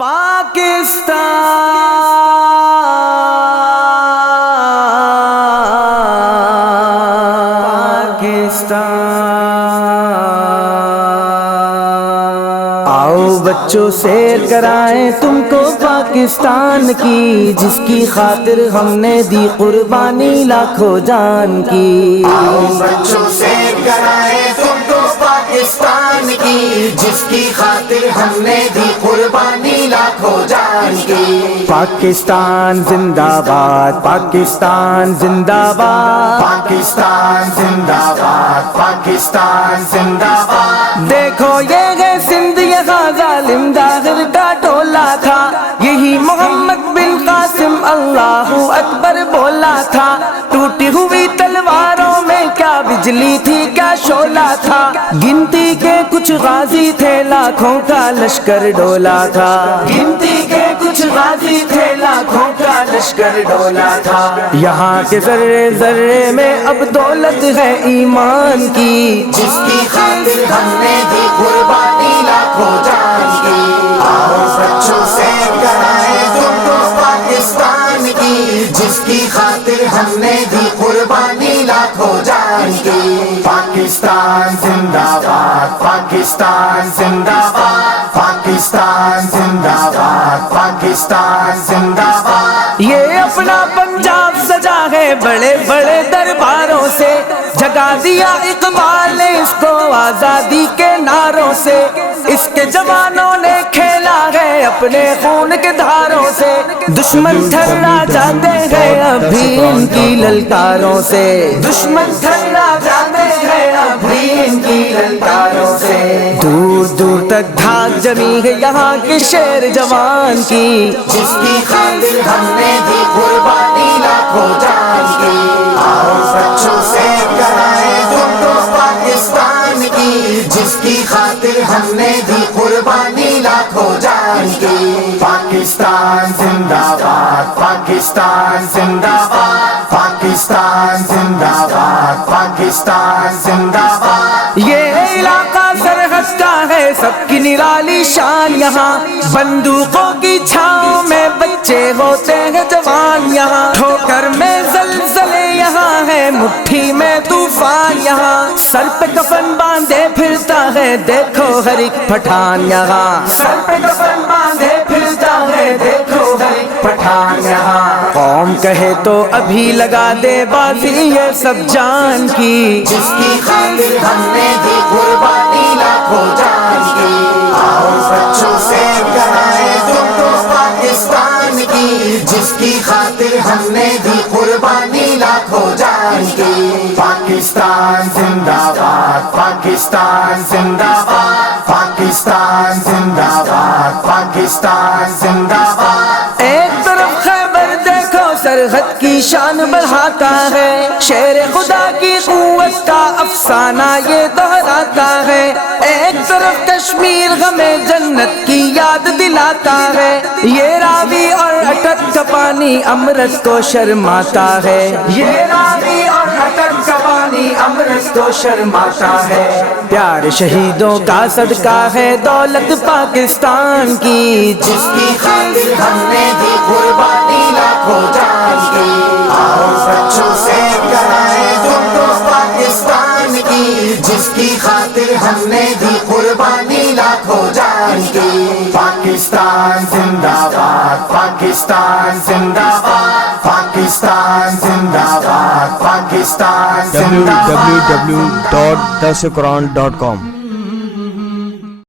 آؤ بچوں سیر کرائیں تم کو پاکستان کی، جس کی خاطر ہم نے دی قربانی لاکھوں جان کی۔ آؤ بچوں سیر کرائیں تم کو پاکستان کی، جس کی خاطر ہم نے دی قربانی لاکھوں جان کی۔ پاکستان زندہ باد، پاکستان زندہ باد، پاکستان زندہ باد، پاکستان زندہ باد۔ دیکھو یہ ہے سندھ، یہاں ظالم داغر کا ٹولہ تھا، یہی محمد بن قاسم اللہ اکبر بولا تھا۔ ٹوٹی ہوئی تلواروں میں کیا بجلی تھی کیا شعلہ تھا، گنتی کے کچھ غازی تھے لاکھوں کا لشکر ڈولا تھا، گنتی کے کچھ غازی تھے لاکھوں کا لشکر ڈولا تھا۔ یہاں کے ذرے ذرے میں اب دولت ہے ایمان کی، جس کی خاطر ہم نے دی قربانی لاکھوں جان کی۔ آؤ بچوں سیر کرائیں تم کو پاکستان کی، جس کی خاطر ہم نے دی قربانی لاکھوں جان کی۔ پاکستان زندہ باد، پاکستان زندہ باد، پاکستان زندہ باد، پاکستان زندہ باد۔ یہ اپنا پنجاب سجا ہے بڑے بڑے درباروں سے، جگا دیا اقبال نے اس کو آزادی کے نعروں سے، اس کے جوانوں نے کھیلا ہے اپنے خون کے دھاروں سے، دشمن تھرا جاتے ہیں ابھی ان کی للکاروں سے، دشمن تھرا جاتے ہیں ابھی ان کی للکاروں سے۔ دور دور تک دھاک جمی ہے یہاں کے شیر جوان کی، جس کی خاطر ہم نے دی قربانی لاکھوں جان کی۔ آؤ بچوں سیر کرائیں تم کو پاکستان کی، جس کی خاطر ہم نے دی قربانی لاکھوں جان کی۔ پاکستان زندہ باد، پاکستان زندہ باد، پاکستان زندہ باد، پاکستان زندہ باد۔ یہ علاقہ سرحد کا ہے سب کی نرالی شان، یہاں بندوقوں کی چھاؤں میں بچے ہوتے ہیں جوان، یہاں ٹھوکر میں زلزلے یہاں ہے مٹھی میں طوفان، یہاں سر پہ کفن باندھے پھرتا ہے دیکھو ہر ایک پٹھان، یہاں سر پہ کفن باندھے پھرتا ہے دیکھو ہر ایک پٹھان، یہاں قوم کہے تو ابھی لگا دے بازی یہ سب جان کی، جس کی خاطر ہم نے دی قربانی لاکھوں جان کی۔ آؤ بچوں سیر کرائیں تم کو پاکستان کی، جس کی خاطر ہم نے دی قربانی لاکھوں جان کی۔ پاکستان زندہ باد، پاکستان زندہ باد، پاکستان زندہ باد، پاکستان زندہ باد۔ ایک طرف خیبر دیکھو سرحد کی شان بڑھاتا ہے، شیر خدا کی قوت کا افسانہ یہ دہراتا ہے، ایک طرف کشمیر ہمیں جنت کی یاد دلاتا ہے، یہ راوی اور اٹک کا پانی امرت کو شرماتا ہے، یہ راوی اور اٹک کا پانی امرت کو شرماتا ہے۔ پیار شہیدوں کا صدقہ ہے دولت پاکستان کی، جس کی خاطر ہم نے دی قربانی لاکھوں جان کی۔ آؤ بچوں سیر کرائیں تم کو پاکستان کی، جس کی خاطر ہم نے دی قربانی لاکھوں جان کی۔ پاکستان زندہ باد، پاکستان زندہ باد، پاکستان زندہ باد، پاکستان زندہ باد۔ www.dasquran.com